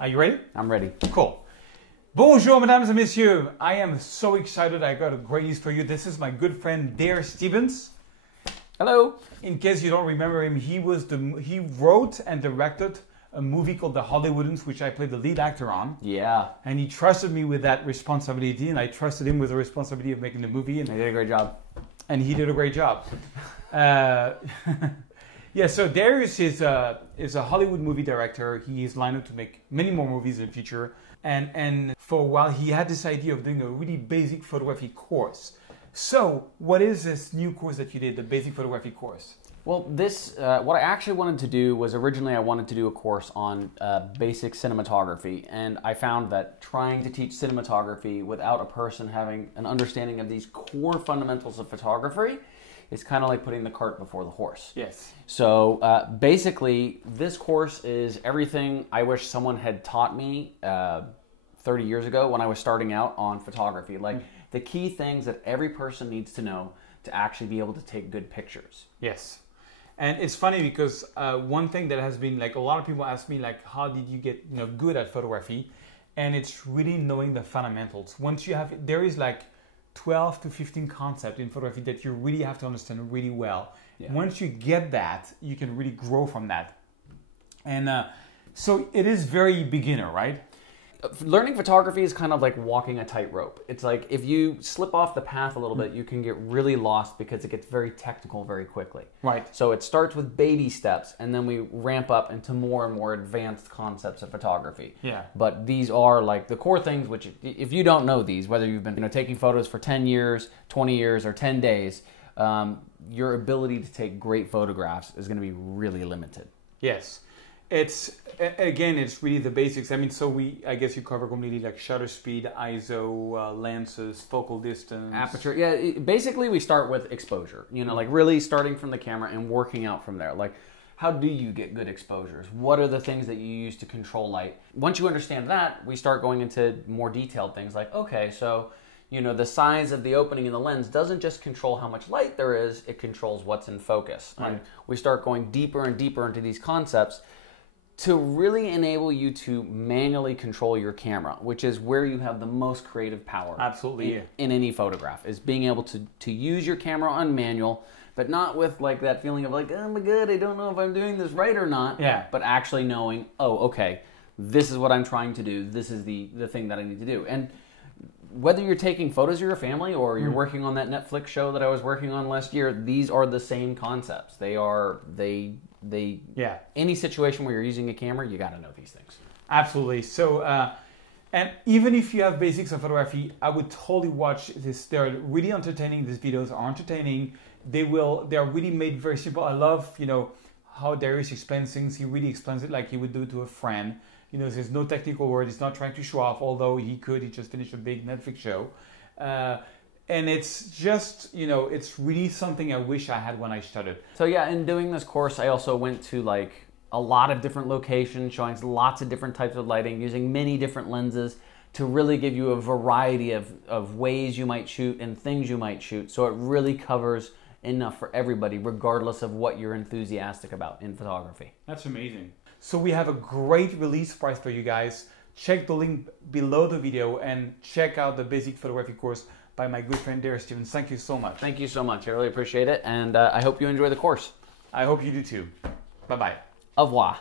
Are you ready? I'm ready. Cool. Bonjour, mesdames et messieurs. I am so excited. I got a great news for you. This is my good friend, Dare Stevens. Hello. In case you don't remember him, he wrote and directed a movie called The Hollywoodens, which I played the lead actor on. Yeah. And he trusted me with that responsibility, and I trusted him with the responsibility of making the movie. And I did a great job. And he did a great job. Yeah, so Darius is a Hollywood movie director. He is lined up to make many more movies in the future. And for a while, he had this idea of doing a really basic photography course. So what is this new course that you did, the basic photography course? Well, what I actually wanted to do was originally I wanted to do a course on basic cinematography. And I found that trying to teach cinematography without a person having an understanding of these core fundamentals of photography is kind of like putting the cart before the horse. Yes. So basically, this course is everything I wish someone had taught me 30 years ago when I was starting out on photography. Like the key things that every person needs to know to actually be able to take good pictures. Yes. And it's funny because one thing that has been like a lot of people ask me like, how did you get good at photography? And it's really knowing the fundamentals. Once you have, there is like 12 to 15 concepts in photography that you really have to understand really well. Yeah. Once you get that, you can really grow from that. And so it is very beginner, right? Learning photography is kind of like walking a tightrope. It's like if you slip off the path a little bit, you can get really lost because it gets very technical very quickly. Right. So it starts with baby steps, and then we ramp up into more and more advanced concepts of photography. Yeah. But these are like the core things, which if you don't know these, whether you've been taking photos for 10 years, 20 years, or 10 days, your ability to take great photographs is going to be really limited. Yes. It's really the basics. I mean, so I guess you cover completely like shutter speed, ISO, lenses, focal distance, aperture. Yeah, basically we start with exposure. Like really starting from the camera and working out from there. Like, how do you get good exposures? What are the things that you use to control light? Once you understand that, we start going into more detailed things like, okay, so the size of the opening in the lens doesn't just control how much light there is; it controls what's in focus. Right. And we start going deeper and deeper into these concepts to really enable you to manually control your camera, which is where you have the most creative power. Absolutely. In any photograph, is being able to use your camera on manual, but not with like that feeling of like, oh my God, I don't know if I'm doing this right or not. Yeah. But actually knowing, oh, okay, this is what I'm trying to do. This is the thing that I need to do. And whether you're taking photos of your family or you're working on that Netflix show that I was working on last year, these are the same concepts. Any situation where you're using a camera, you got to know these things. Absolutely. So, and even if you have basics of photography, I would totally watch this. They're really entertaining. These videos are entertaining. They are really made very simple. I love, how Darius explains things. He really explains it like he would do it to a friend. There's no technical word. He's not trying to show off, although he could. He just finished a big Netflix show. And it's just, it's really something I wish I had when I started. So yeah, in doing this course, I also went to like a lot of different locations, showing lots of different types of lighting, using many different lenses to really give you a variety of ways you might shoot and things you might shoot. So it really covers enough for everybody, regardless of what you're enthusiastic about in photography. That's amazing. So we have a great release price for you guys. Check the link below the video and check out the basic photography course by my good friend Dare Stevens. Thank you so much. Thank you so much. I really appreciate it. And I hope you enjoy the course. I hope you do too. Bye-bye. Au revoir.